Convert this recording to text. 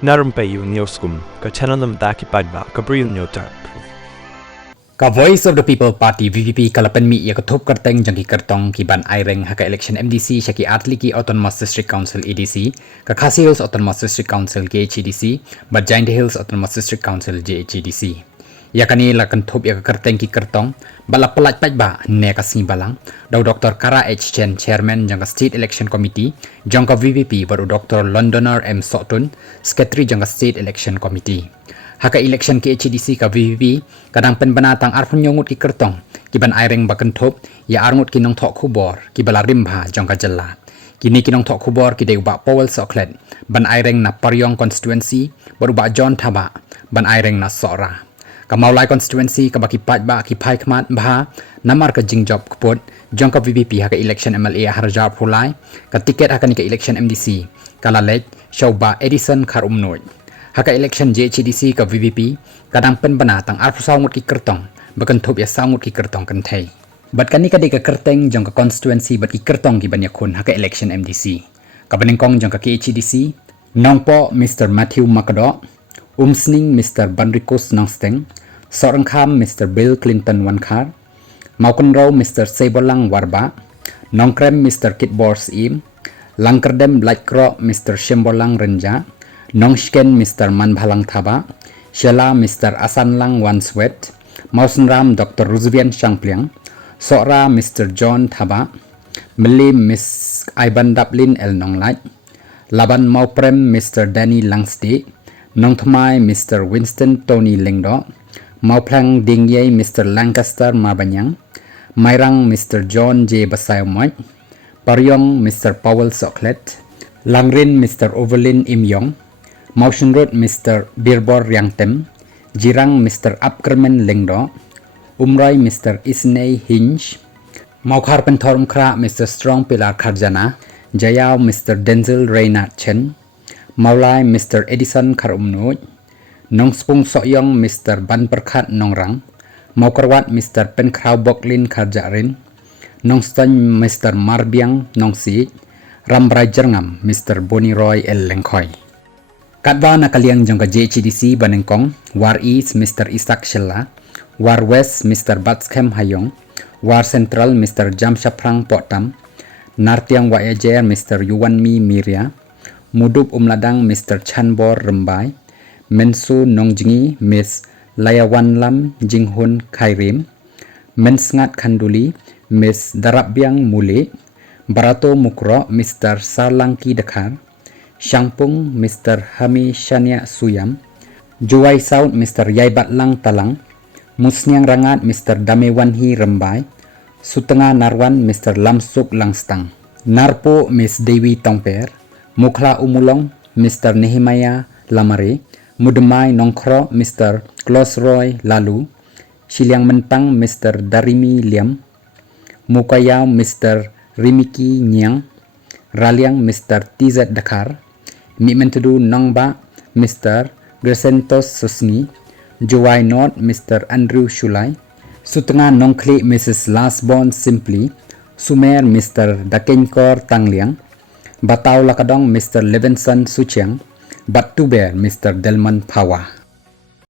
Na Rympei U channel Paidbah Bri U Hynñiewtrep. Ka Voice of the People Party VPP kalapan mi ia ketup Kyrteng jangki Kyrtong ki ban aireng haka election MDC syaki Atliki Autonomous District Council EDC ka Khasi Hills Autonomous District Council KHDC but Giant Hills Autonomous District Council JHDC. Ia kani la ketup ia Kyrteng ki Kyrtong balap pelat Paidbah ne ka balang daw Dr. Kara H. Chen Chairman jangka State Election Committee jangka VPP baru Dr. Londoner M. Sotun Secretary jangka State Election Committee. Haka election KHDC ka VPP kadang Pynbna tang arpun Ngut ki Kyrtong ki ban aireng bakentop ya arngut ki nong thok khubor ki bala rimba jangka jella kini ki nong thok khubor ki deu ba Powell Soklet ban aireng na Paryong constituency baru ba John Thaba ban aireng na Sora ka Maulai constituency ka baki Paidbah ki Phai Khmat bah namar ka Jingjob kpot jangka VPP haka election MLA harjar phulai ka tiket haka ni ka election MDC kala lej shauba Edison Kharumnoy. Haka election JHDC ka VPP kadang Pynbna tang arpu saungut ki Kyrtong bakentop ya saungut ki Kyrtong kenthei bat kani ka de ka Kyrteng jong ka constituency bat ki Kyrtong ki ban yakun haka election MDC ka banengkong jong ka KHDC nongpo Mr. Matthew Makado Umsning Mr. Banrikus Nongsteng Sorangkham Mr. Bill Clinton Wankar Maukenro Mr. Sebolang Warba Nongkrem Mr. Kitbors Im Langkerdem Lightcro Mr. Shembolang Renja Nongshken Mr. Manbhalang Thaba Shela Mr. Asanlang Wanswet Mausenram Dr. Ruzvian Shangpliang Sora Mr. John Thaba Meli Miss Iban Daplin El Nonglait Laban Mauprem Mr. Danny Langsti Nongthmai Mr. Winston Tony Lingdo Mauplang Dingye Mr. Lancaster Mabanyang Mairang Mr. John J. Basayomot Paryong Mr. Powell Soklet Langrin Mr. Overlin Imyong Mausenrut Mr. Birbor Yangtem Jirang Mr. Upkerman Lingdo Umroy Mr. Isnei Hinj Maukar Pentorum Kra Mr. Strong Pilar Kharjana Jayao Mr. Denzel Reynard Chen Maulai Mr. Edison Kharumnoy Nongspung Sokyong Mr. Banperkhat Nongrang Maukarwat Mr. Penkrau Boklin Kharjarin Nongstony Mr. Marbiang Nongsi Rambrai Jerngam Mr. Boni Roy El Lengkhoy. Kadwa nakaliang jangka JHDC Banengkong War East Mr. Isak Shella War West Mr. Batskem Hayong War Central Mr. Jamshaprang Potam Nartiang Wayajer Mr. Yuwanmi Miria Mudup Umladang Mr. Chanbor Rembai Mensu Nongjingi Miss Layawanlam Jinghun Khairim Mensngat Khanduli Miss Darabyang Mule Barato Mukro Mr. Sarlangki Dakhar Shangpung Mr. Hami Shania Suyam Juwai Saud Mr. Yaibatlang Talang Musnyang Rangat Mr. Damewanhi Rembai Sutenga Narwan Mr. Lamsuk Langstang Narpo Miss Dewi Tongper Mukla Umulong Mr. Nehemiah Lamare Mudemai Nongkro Mr. Klosroy Lalu Shiliang Mentang Mr. Darimi Liam Mukayao Mr. Rimiki Nyang Raliang Mr. TZ Dakar Mimentudu Nongba Mr. Gresentos Susni Juwai Not Mr. Andrew Shulai Sutenga Nongkli Mrs. Lasbon Simply Sumer Mr. Dakenkor Tangliang Batau Lakadong Mr. Levinson Suchiang Batuber Mr. Delman Pawa.